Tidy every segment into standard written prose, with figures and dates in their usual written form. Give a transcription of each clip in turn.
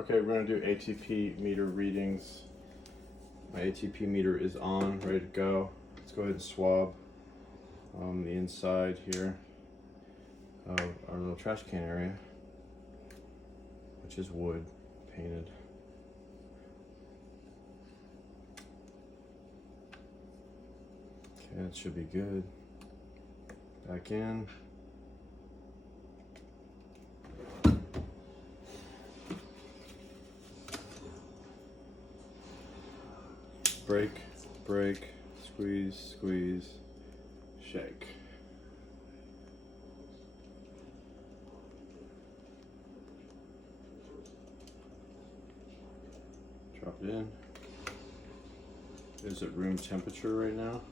Okay, we're gonna do ATP meter readings. My ATP meter is on, ready to go. Let's go ahead and swab the inside here of our little trash can area, which is wood painted. Okay, that should be good. Back in. Break, break, squeeze, squeeze, shake. Drop it in. Is it room temperature right now?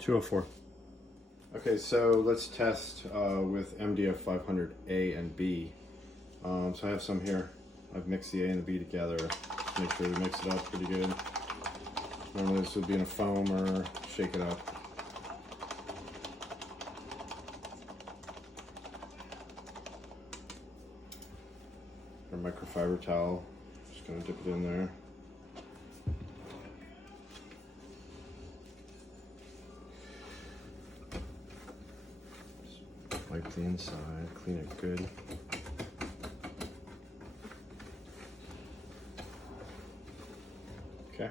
.204. Okay, so let's test with MDF-500 A and B. So I have some here. I've mixed the A and the B together. Make sure we mix it up pretty good. Normally this would be in a foam or shake it up. Or microfiber towel. Just gonna dip it in there. Wipe the inside, clean it good. Okay.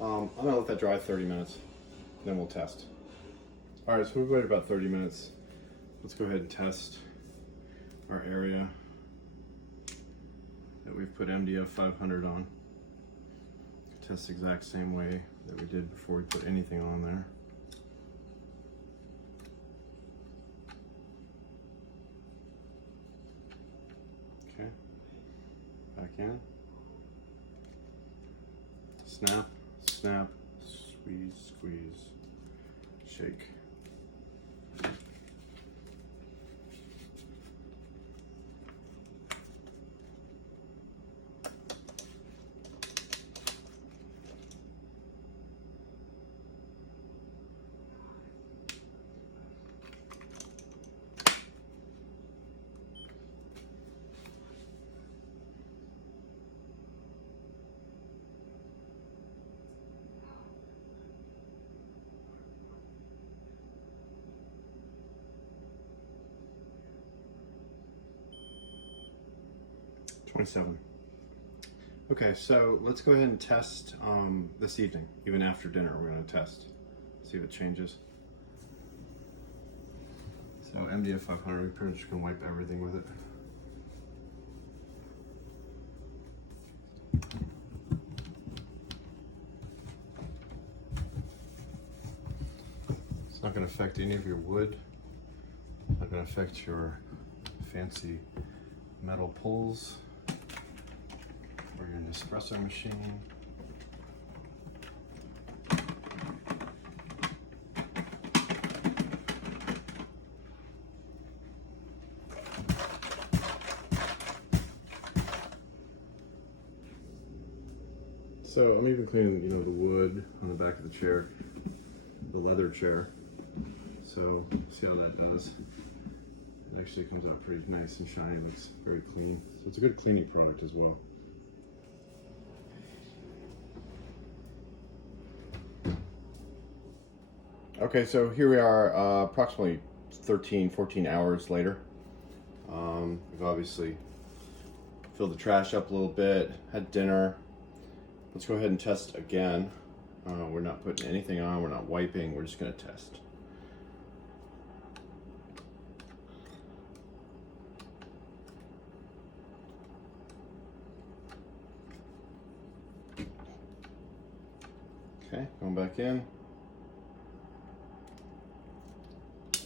I'm gonna let that dry 30 minutes, then we'll test. All right, so we've waited about 30 minutes. Let's go ahead and test our area that we've put MDF-500 on. Test the exact same way that we did before we put anything on there. Okay, back in. Snap, snap, squeeze, squeeze, shake. .27. Okay, so let's go ahead and test this evening. Even after dinner, we're going to test, see if it changes. So MDF-500, we're pretty much going to wipe everything with it. It's not going to affect any of your wood. It's not going to affect your fancy metal pulls or your Nespresso machine. So I'm even cleaning, the wood on the back of the chair, the leather chair. So see how that does. It actually comes out pretty nice and shiny, looks very clean. So it's a good cleaning product as well. Okay, so here we are approximately 14 hours later. We've obviously filled the trash up a little bit, had dinner. Let's go ahead and test again. We're not putting anything on, we're not wiping, we're just gonna test. Okay, going back in.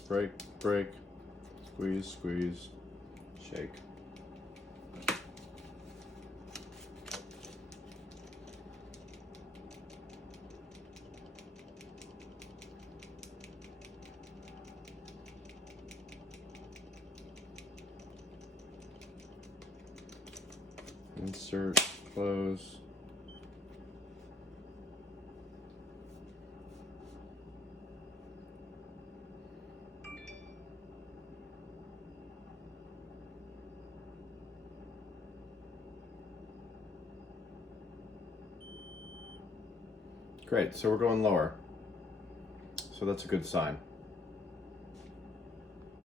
Break, break, squeeze, squeeze, shake. Insert, close. Great, so we're going lower. So that's a good sign.